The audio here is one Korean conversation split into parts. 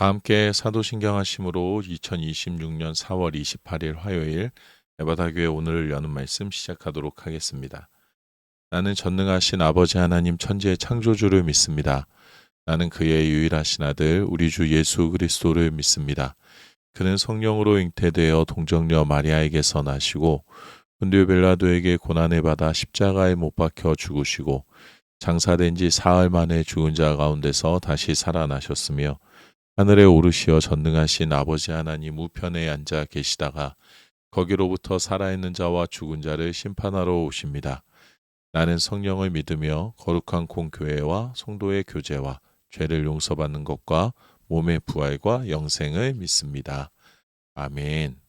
다 함께 사도신경 하심으로 2026년 4월 28일 화요일 에바다교회 오늘을 여는 말씀 시작하도록 하겠습니다. 나는 전능하신 아버지 하나님 천지의 창조주를 믿습니다. 나는 그의 유일하신 아들 우리 주 예수 그리스도를 믿습니다. 그는 성령으로 잉태되어 동정녀 마리아에게서 나시고 본디오 빌라도에게 고난을 받아 십자가에 못 박혀 죽으시고 장사된 지 사흘 만에 죽은 자 가운데서 다시 살아나셨으며 하늘에 오르시어 전능하신 아버지 하나님 우편에 앉아 계시다가 거기로부터 살아있는 자와 죽은 자를 심판하러 오십니다. 나는 성령을 믿으며 거룩한 공교회와 성도의 교제와 죄를 용서받는 것과 몸의 부활과 영생을 믿습니다. 아멘.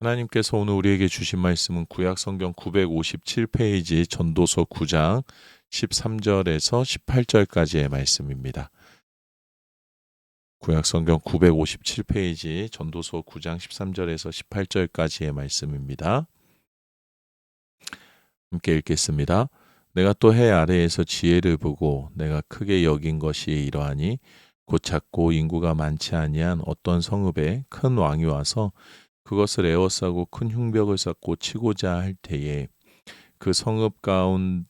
하나님께서 오늘 우리에게 주신 말씀은 구약성경 957페이지 전도서 9장 13절에서 18절까지의 말씀입니다. 구약성경 957페이지 전도서 9장 13절에서 18절까지의 말씀입니다. 함께 읽겠습니다. 내가 또 해 아래에서 지혜를 보고 내가 크게 여긴 것이 이러하니 곧 작고 인구가 많지 아니한 어떤 성읍에 큰 왕이 와서 그것을 에워싸고 큰 흉벽을 쌓고 치고자 할 때에 그 성읍 가운데에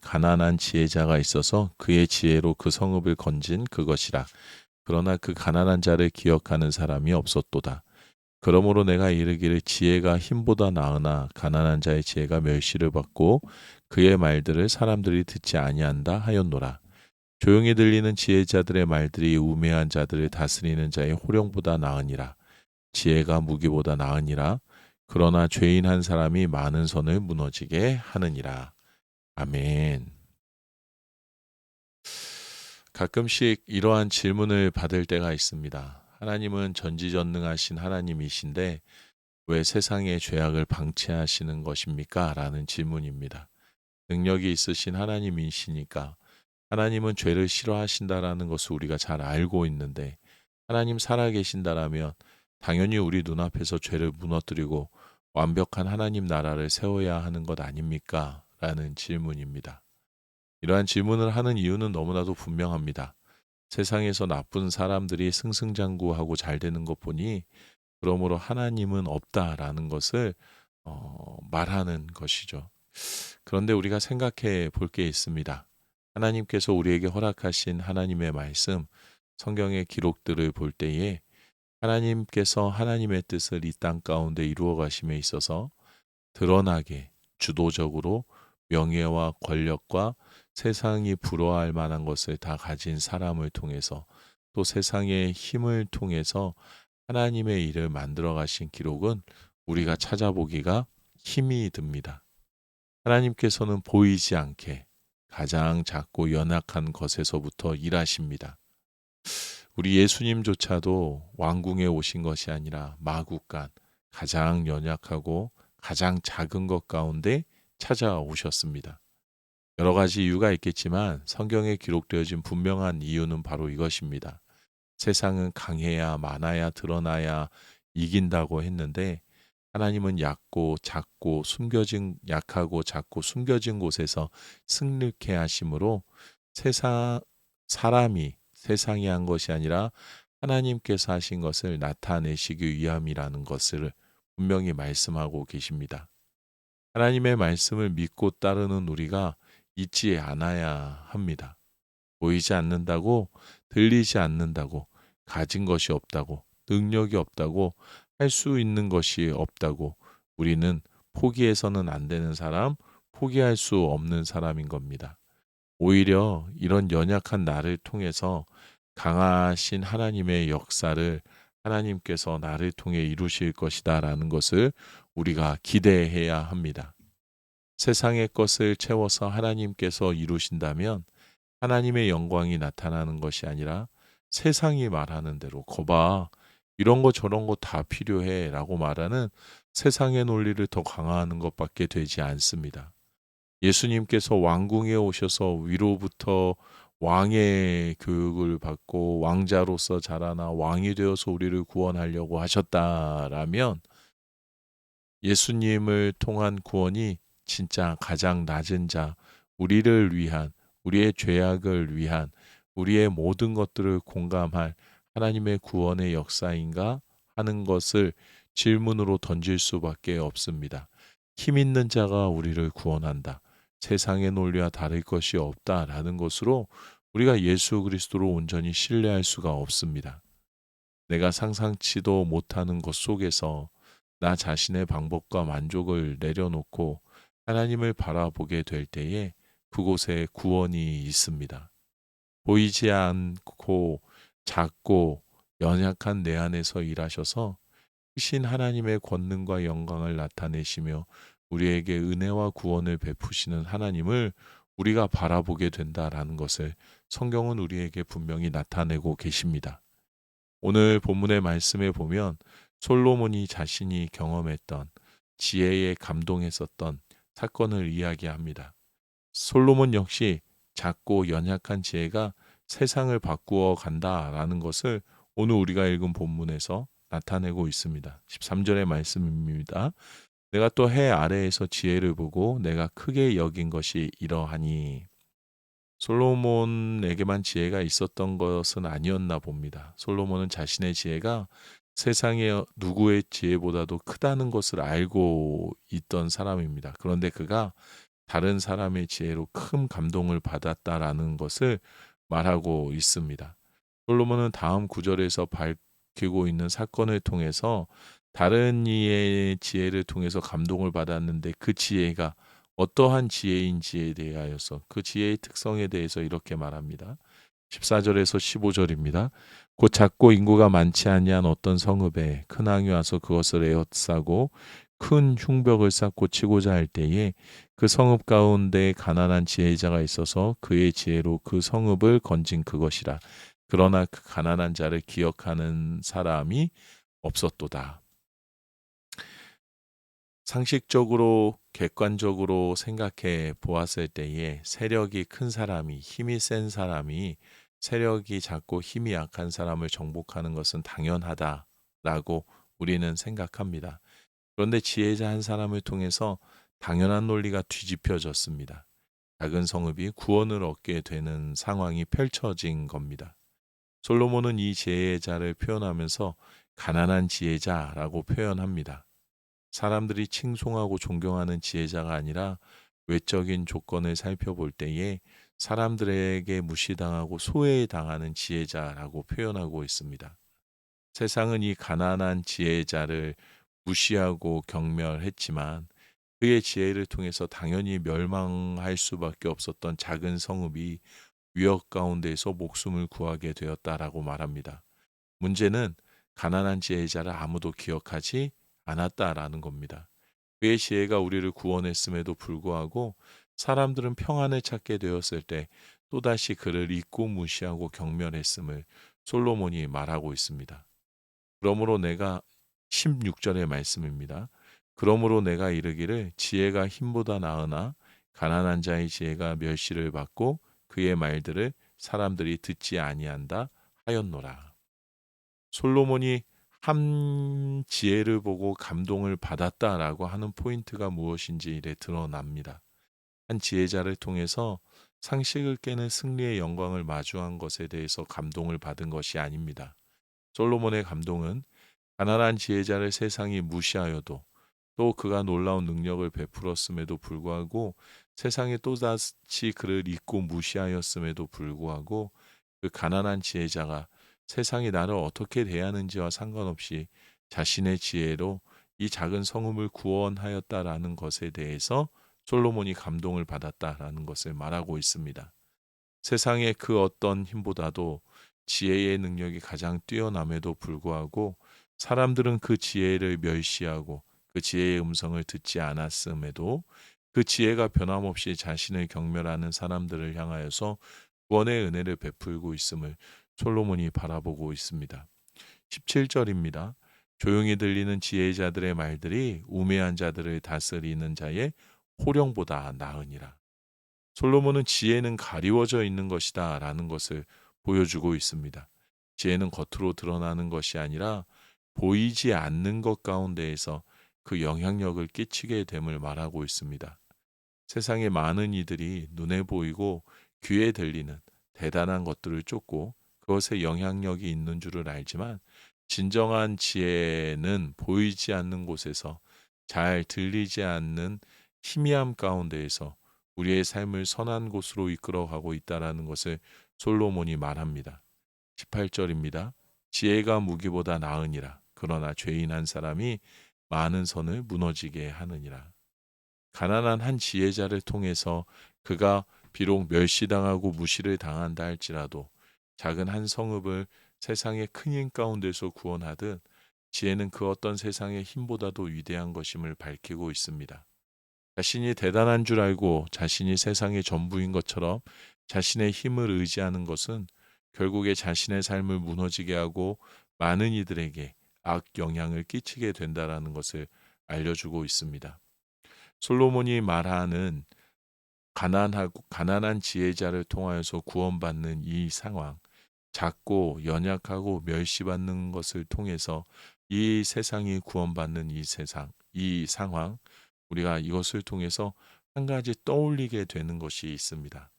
가난한 지혜자가 있어서 그의 지혜로 그 성읍을 건진 그것이라. 그러나 그 가난한 자를 기억하는 사람이 없었도다. 그러므로 내가 이르기를 지혜가 힘보다 나으나 가난한 자의 지혜가 멸시를 받고 그의 말들을 사람들이 듣지 아니한다 하였노라. 조용히 들리는 지혜자들의 말들이 우매한 자들을 다스리는 자의 호령보다 나으니라. 지혜가 무기보다 나으니라. 그러나 죄인 한 사람이 많은 선을 무너지게 하느니라. 아멘. 가끔씩 이러한 질문을 받을 때가 있습니다. 하나님은 전지전능하신 하나님이신데 왜 세상의 죄악을 방치하시는 것입니까? 라는 질문입니다. 능력이 있으신 하나님이시니까 하나님은 죄를 싫어하신다라는 것을 우리가 잘 알고 있는데 하나님 살아계신다라면 당연히 우리 눈앞에서 죄를 무너뜨리고 완벽한 하나님 나라를 세워야 하는 것 아닙니까? 라는 질문입니다. 이러한 질문을 하는 이유는 너무나도 분명합니다. 세상에서 나쁜 사람들이 승승장구하고 잘 되는 것 보니 그러므로 하나님은 없다라는 것을 말하는 것이죠. 그런데 우리가 생각해 볼 게 있습니다. 하나님께서 우리에게 허락하신 하나님의 말씀, 성경의 기록들을 볼 때에 하나님께서 하나님의 뜻을 이 땅 가운데 이루어 가심에 있어서 드러나게 주도적으로 명예와 권력과 세상이 부러워할 만한 것을 다 가진 사람을 통해서 또 세상의 힘을 통해서 하나님의 일을 만들어 가신 기록은 우리가 찾아보기가 힘이 듭니다. 하나님께서는 보이지 않게 가장 작고 연약한 것에서부터 일하십니다. 우리 예수님조차도 왕궁에 오신 것이 아니라 마구간 가장 연약하고 가장 작은 것 가운데 찾아오셨습니다. 여러 가지 이유가 있겠지만 성경에 기록되어진 분명한 이유는 바로 이것입니다. 세상은 강해야 많아야 드러나야 이긴다고 했는데 하나님은 약하고 작고 숨겨진 곳에서 승리케 하심으로 사람이 세상이 한 것이 아니라 하나님께서 하신 것을 나타내시기 위함이라는 것을 분명히 말씀하고 계십니다. 하나님의 말씀을 믿고 따르는 우리가 잊지 않아야 합니다. 보이지 않는다고, 들리지 않는다고, 가진 것이 없다고, 능력이 없다고, 할 수 있는 것이 없다고, 우리는 포기해서는 안 되는 사람, 포기할 수 없는 사람인 겁니다. 오히려 이런 연약한 나를 통해서 강하신 하나님의 역사를 하나님께서 나를 통해 이루실 것이다라는 것을 우리가 기대해야 합니다. 세상의 것을 채워서 하나님께서 이루신다면 하나님의 영광이 나타나는 것이 아니라 세상이 말하는 대로 거봐 이런 거 저런 거 다 필요해 라고 말하는 세상의 논리를 더 강화하는 것밖에 되지 않습니다. 예수님께서 왕궁에 오셔서 위로부터 왕의 교육을 받고 왕자로서 자라나 왕이 되어서 우리를 구원하려고 하셨다라면 예수님을 통한 구원이 진짜 가장 낮은 자, 우리를 위한, 우리의 죄악을 위한, 우리의 모든 것들을 공감할 하나님의 구원의 역사인가 하는 것을 질문으로 던질 수밖에 없습니다. 힘 있는 자가 우리를 구원한다. 세상의 논리와 다를 것이 없다라는 것으로 우리가 예수 그리스도를 온전히 신뢰할 수가 없습니다. 내가 상상치도 못하는 것 속에서 나 자신의 방법과 만족을 내려놓고 하나님을 바라보게 될 때에 그곳에 구원이 있습니다. 보이지 않고 작고 연약한 내 안에서 일하셔서 크신 하나님의 권능과 영광을 나타내시며 우리에게 은혜와 구원을 베푸시는 하나님을 우리가 바라보게 된다라는 것을 성경은 우리에게 분명히 나타내고 계십니다. 오늘 본문의 말씀에 보면 솔로몬이 자신이 경험했던 지혜에 감동했었던 사건을 이야기합니다. 솔로몬 역시 작고 연약한 지혜가 세상을 바꾸어 간다라는 것을 오늘 우리가 읽은 본문에서 나타내고 있습니다. 13절의 말씀입니다. 내가 또 해 아래에서 지혜를 보고 내가 크게 여긴 것이 이러하니. 솔로몬에게만 지혜가 있었던 것은 아니었나 봅니다. 솔로몬은 자신의 지혜가 세상의 누구의 지혜보다도 크다는 것을 알고 있던 사람입니다. 그런데 그가 다른 사람의 지혜로 큰 감동을 받았다라는 것을 말하고 있습니다. 솔로몬은 다음 구절에서 밝히고 있는 사건을 통해서 다른 이의 지혜를 통해서 감동을 받았는데 그 지혜가 어떠한 지혜인지에 대하여서 그 지혜의 특성에 대해서 이렇게 말합니다. 14절에서 15절입니다. 곧 작고 인구가 많지 아니한 어떤 성읍에 큰 왕이 와서 그것을 에워싸고 큰 흉벽을 쌓고 치고자 할 때에 그 성읍 가운데 가난한 지혜자가 있어서 그의 지혜로 그 성읍을 건진 그것이라. 그러나 그 가난한 자를 기억하는 사람이 없었도다. 상식적으로 객관적으로 생각해 보았을 때에 세력이 큰 사람이 힘이 센 사람이 세력이 작고 힘이 약한 사람을 정복하는 것은 당연하다라고 우리는 생각합니다. 그런데 지혜자 한 사람을 통해서 당연한 논리가 뒤집혀졌습니다. 작은 성읍이 구원을 얻게 되는 상황이 펼쳐진 겁니다. 솔로몬은 이 지혜자를 표현하면서 가난한 지혜자라고 표현합니다. 사람들이 칭송하고 존경하는 지혜자가 아니라 외적인 조건을 살펴볼 때에 사람들에게 무시당하고 소외당하는 지혜자라고 표현하고 있습니다. 세상은 이 가난한 지혜자를 무시하고 경멸했지만 그의 지혜를 통해서 당연히 멸망할 수밖에 없었던 작은 성읍이 위협 가운데에서 목숨을 구하게 되었다라고 말합니다. 문제는 가난한 지혜자를 아무도 기억하지 않았다라는 겁니다. 그의 지혜가 우리를 구원했음에도 불구하고 사람들은 평안을 찾게 되었을 때 또다시 그를 잊고 무시하고 경멸했음을 솔로몬이 말하고 있습니다. 그러므로 내가 16절의 말씀입니다. 그러므로 내가 이르기를 지혜가 힘보다 나으나 가난한 자의 지혜가 멸시를 받고 그의 말들을 사람들이 듣지 아니한다 하였노라. 솔로몬이 한 지혜를 보고 감동을 받았다라고 하는 포인트가 무엇인지 이래 드러납니다. 한 지혜자를 통해서 상식을 깨는 승리의 영광을 마주한 것에 대해서 감동을 받은 것이 아닙니다. 솔로몬의 감동은 가난한 지혜자를 세상이 무시하여도 또 그가 놀라운 능력을 베풀었음에도 불구하고 세상에 또다시 그를 잊고 무시하였음에도 불구하고 그 가난한 지혜자가 세상이 나를 어떻게 대하는지와 상관없이 자신의 지혜로 이 작은 성읍을 구원하였다라는 것에 대해서 솔로몬이 감동을 받았다라는 것을 말하고 있습니다. 세상의 그 어떤 힘보다도 지혜의 능력이 가장 뛰어남에도 불구하고 사람들은 그 지혜를 멸시하고 그 지혜의 음성을 듣지 않았음에도 그 지혜가 변함없이 자신을 경멸하는 사람들을 향하여서 구원의 은혜를 베풀고 있음을 솔로몬이 바라보고 있습니다. 17절입니다. 조용히 들리는 지혜자들의 말들이 우매한 자들을 다스리는 자의 호령보다 나으니라. 솔로몬은 지혜는 가리워져 있는 것이다 라는 것을 보여주고 있습니다. 지혜는 겉으로 드러나는 것이 아니라 보이지 않는 것 가운데에서 그 영향력을 끼치게 됨을 말하고 있습니다. 세상의 많은 이들이 눈에 보이고 귀에 들리는 대단한 것들을 쫓고 그것에 영향력이 있는 줄을 알지만 진정한 지혜는 보이지 않는 곳에서 잘 들리지 않는 희미함 가운데에서 우리의 삶을 선한 곳으로 이끌어가고 있다라는 것을 솔로몬이 말합니다. 18절입니다. 지혜가 무기보다 나으니라. 그러나 죄인 한 사람이 많은 선을 무너지게 하느니라. 가난한 한 지혜자를 통해서 그가 비록 멸시당하고 무시를 당한다 할지라도 작은 한 성읍을 세상의 큰 힘 가운데서 구원하듯 지혜는 그 어떤 세상의 힘보다도 위대한 것임을 밝히고 있습니다. 자신이 대단한 줄 알고 자신이 세상의 전부인 것처럼 자신의 힘을 의지하는 것은 결국에 자신의 삶을 무너지게 하고 많은 이들에게 악 영향을 끼치게 된다라는 것을 알려주고 있습니다. 솔로몬이 말하는 가난한 지혜자를 통하여서 구원받는 이 상황, 작고 연약하고 멸시받는 것을 통해서 이 세상이 구원받는 이 상황, 우리가 이것을 통해서 한 가지 떠올리게 되는 것이 있습니다.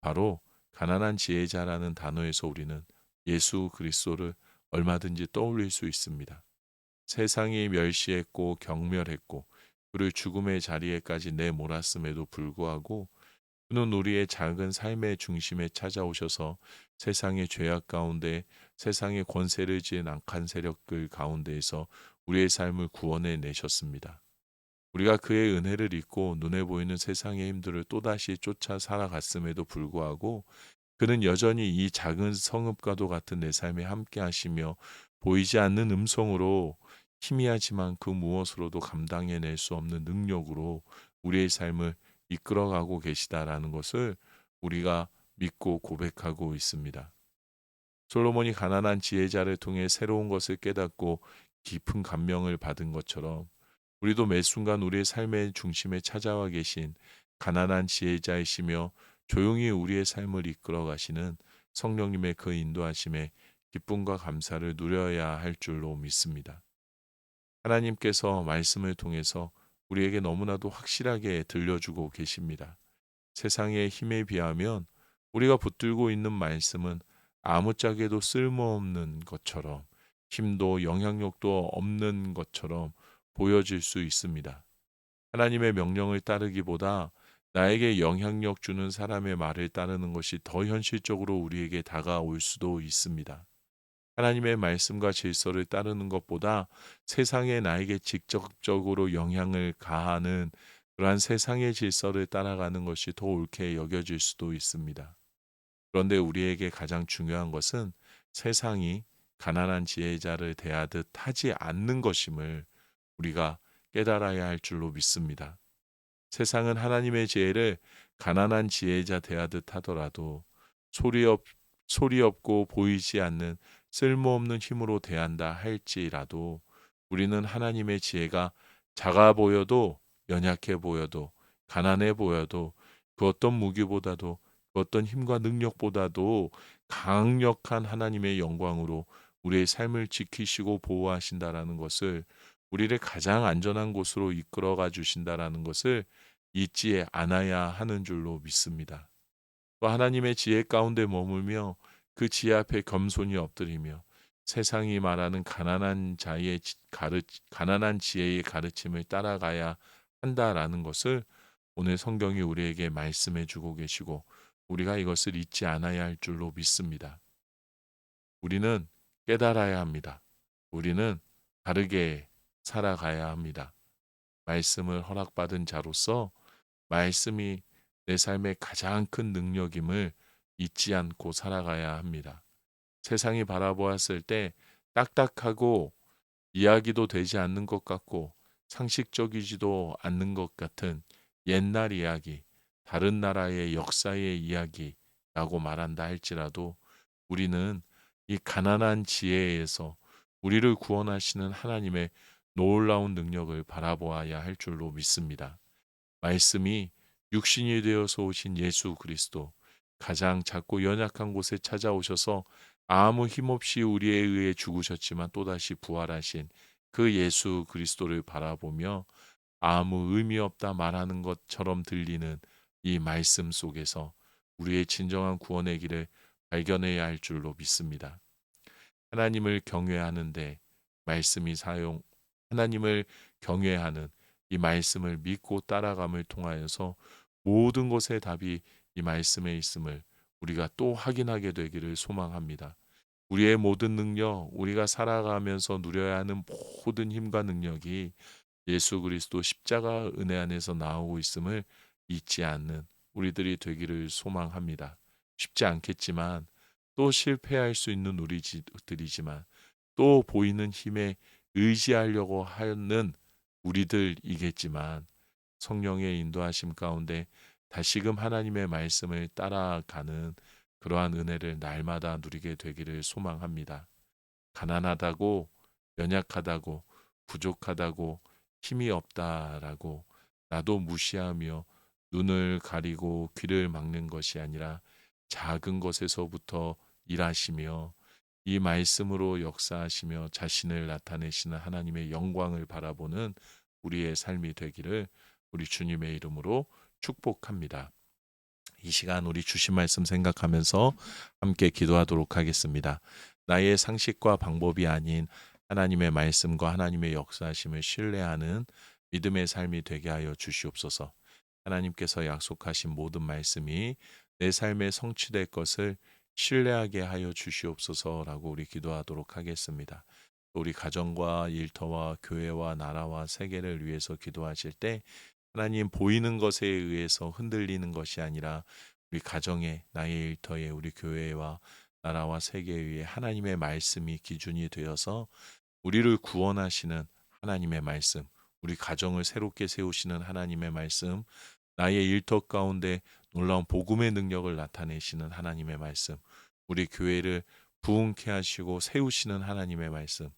바로 가난한 지혜자라는 단어에서 우리는 예수 그리스도를 얼마든지 떠올릴 수 있습니다. 세상이 멸시했고 경멸했고 그를 죽음의 자리에까지 내몰았음에도 불구하고 그는 우리의 작은 삶의 중심에 찾아오셔서 세상의 죄악 가운데 세상의 권세를 지은 악한 세력들 가운데에서 우리의 삶을 구원해 내셨습니다. 우리가 그의 은혜를 잊고 눈에 보이는 세상의 힘들을 또다시 쫓아 살아갔음에도 불구하고 그는 여전히 이 작은 성읍과도 같은 내 삶에 함께 하시며 보이지 않는 음성으로 희미하지만 그 무엇으로도 감당해낼 수 없는 능력으로 우리의 삶을 이끌어가고 계시다라는 것을 우리가 믿고 고백하고 있습니다. 솔로몬이 가난한 지혜자를 통해 새로운 것을 깨닫고 깊은 감명을 받은 것처럼 우리도 매 순간 우리의 삶의 중심에 찾아와 계신 가난한 지혜자이시며 조용히 우리의 삶을 이끌어 가시는 성령님의 그 인도하심에 기쁨과 감사를 누려야 할 줄로 믿습니다. 하나님께서 말씀을 통해서 우리에게 너무나도 확실하게 들려주고 계십니다. 세상의 힘에 비하면 우리가 붙들고 있는 말씀은 아무짝에도 쓸모없는 것처럼 힘도 영향력도 없는 것처럼 보여질 수 있습니다. 하나님의 명령을 따르기보다 나에게 영향력 주는 사람의 말을 따르는 것이 더 현실적으로 우리에게 다가올 수도 있습니다. 하나님의 말씀과 질서를 따르는 것보다 세상에 나에게 직접적으로 영향을 가하는 그러한 세상의 질서를 따라가는 것이 더 옳게 여겨질 수도 있습니다. 그런데 우리에게 가장 중요한 것은 세상이 가난한 지혜자를 대하듯 하지 않는 것임을 우리가 깨달아야 할 줄로 믿습니다. 세상은 하나님의 지혜를 가난한 지혜자 대하듯 하더라도 소리, 없, 소리 없고 보이지 않는 쓸모없는 힘으로 대한다 할지라도 우리는 하나님의 지혜가 작아 보여도 연약해 보여도 가난해 보여도 그 어떤 무기보다도 그 어떤 힘과 능력보다도 강력한 하나님의 영광으로 우리의 삶을 지키시고 보호하신다라는 것을 우리를 가장 안전한 곳으로 이끌어가 주신다라는 것을 잊지 않아야 하는 줄로 믿습니다. 또 하나님의 지혜 가운데 머물며 그 지혜 앞에 겸손히 엎드리며 세상이 말하는 가난한 지혜의 가르침을 따라가야 한다라는 것을 오늘 성경이 우리에게 말씀해 주고 계시고 우리가 이것을 잊지 않아야 할 줄로 믿습니다. 우리는 깨달아야 합니다. 우리는 다르게 살아가야 합니다. 말씀을 허락받은 자로서 말씀이 내 삶의 가장 큰 능력임을 잊지 않고 살아가야 합니다. 세상이 바라보았을 때 딱딱하고 이야기도 되지 않는 것 같고 상식적이지도 않는 것 같은 옛날 이야기, 다른 나라의 역사의 이야기라고 말한다 할지라도 우리는 이 가난한 지혜에서 우리를 구원하시는 하나님의 놀라운 능력을 바라보아야 할 줄로 믿습니다. 말씀이 육신이 되어서 오신 예수 그리스도, 가장 작고 연약한 곳에 찾아오셔서 아무 힘없이 우리에 의해 죽으셨지만 또다시 부활하신 그 예수 그리스도를 바라보며 아무 의미 없다 말하는 것처럼 들리는 이 말씀 속에서 우리의 진정한 구원의 길을 발견해야 할 줄로 믿습니다. 하나님을 경외하는데 말씀이 하나님을 경외하는 이 말씀을 믿고 따라감을 통하여서 모든 것의 답이 이 말씀에 있음을 우리가 또 확인하게 되기를 소망합니다. 우리의 모든 능력, 우리가 살아가면서 누려야 하는 모든 힘과 능력이 예수 그리스도 십자가 은혜 안에서 나오고 있음을 잊지 않는 우리들이 되기를 소망합니다. 쉽지 않겠지만 또 실패할 수 있는 우리들이지만 또 보이는 힘에 의지하려고 하는 우리들이겠지만 성령의 인도하심 가운데 다시금 하나님의 말씀을 따라가는 그러한 은혜를 날마다 누리게 되기를 소망합니다. 가난하다고, 연약하다고, 부족하다고, 힘이 없다라고 나도 무시하며 눈을 가리고 귀를 막는 것이 아니라 작은 것에서부터 일하시며 이 말씀으로 역사하시며 자신을 나타내시는 하나님의 영광을 바라보는 우리의 삶이 되기를 우리 주님의 이름으로 축복합니다. 이 시간 우리 주신 말씀 생각하면서 함께 기도하도록 하겠습니다. 나의 상식과 방법이 아닌 하나님의 말씀과 하나님의 역사하심을 신뢰하는 믿음의 삶이 되게 하여 주시옵소서. 하나님께서 약속하신 모든 말씀이 내 삶에 성취될 것을 신뢰하게 하여 주시옵소서라고 우리 기도하도록 하겠습니다. 우리 가정과 일터와 교회와 나라와 세계를 위해서 기도하실 때 하나님 보이는 것에 의해서 흔들리는 것이 아니라 우리 가정에 나의 일터에 우리 교회와 나라와 세계에 의해 하나님의 말씀이 기준이 되어서 우리를 구원하시는 하나님의 말씀, 우리 가정을 새롭게 세우시는 하나님의 말씀, 나의 일터 가운데 놀라운 복음의 능력을 나타내시는 하나님의 말씀, 우리 교회를 부흥케 하시고 세우시는 하나님의 말씀,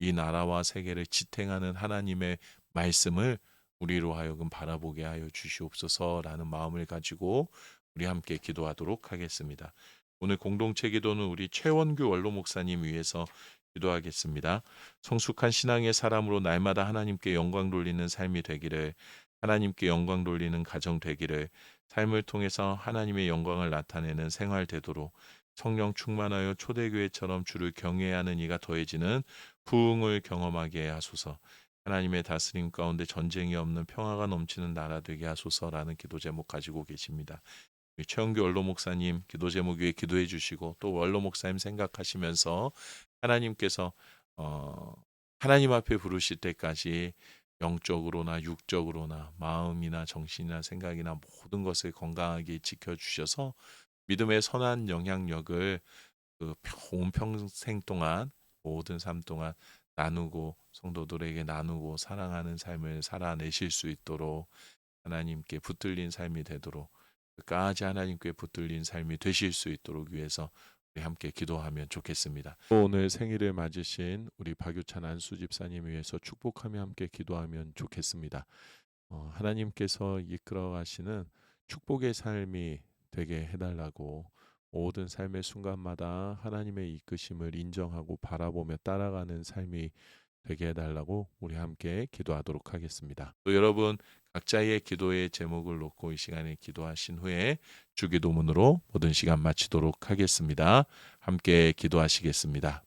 이 나라와 세계를 지탱하는 하나님의 말씀을 우리로 하여금 바라보게 하여 주시옵소서라는 마음을 가지고 우리 함께 기도하도록 하겠습니다. 오늘 공동체 기도는 우리 최원규 원로 목사님 위해서 기도하겠습니다. 성숙한 신앙의 사람으로 날마다 하나님께 영광 돌리는 삶이 되기를, 하나님께 영광 돌리는 가정 되기를, 삶을 통해서 하나님의 영광을 나타내는 생활 되도록 성령 충만하여 초대교회처럼 주를 경외하는 이가 더해지는 부흥을 경험하게 하소서. 하나님의 다스림 가운데 전쟁이 없는 평화가 넘치는 나라 되게 하소서라는 기도 제목 가지고 계십니다. 최영규 원로 목사님 기도 제목 위에 기도해 주시고 또 원로 목사님 생각하시면서 하나님께서 하나님 앞에 부르실 때까지 영적으로나 육적으로나 마음이나 정신이나 생각이나 모든 것을 건강하게 지켜주셔서 믿음의 선한 영향력을 온 평생 동안 모든 삶 동안 나누고 성도들에게 나누고 사랑하는 삶을 살아내실 수 있도록 하나님께 붙들린 삶이 되도록 끝까지 하나님께 붙들린 삶이 되실 수 있도록 위해서 우리 함께 기도하면 좋겠습니다. 오늘 생일을 맞으신 우리 박유찬 안수 집사님 위해서 축복하며 함께 기도하면 좋겠습니다. 하나님께서 이끌어 가시는 축복의 삶이 되게 해달라고 모든 삶의 순간마다 하나님의 이끄심을 인정하고 바라보며 따라가는 삶이 되게 해달라고 우리 함께 기도하도록 하겠습니다. 또 여러분 각자의 기도의 제목을 놓고 이 시간에 기도하신 후에 주기도문으로 모든 시간 마치도록 하겠습니다. 함께 기도하시겠습니다.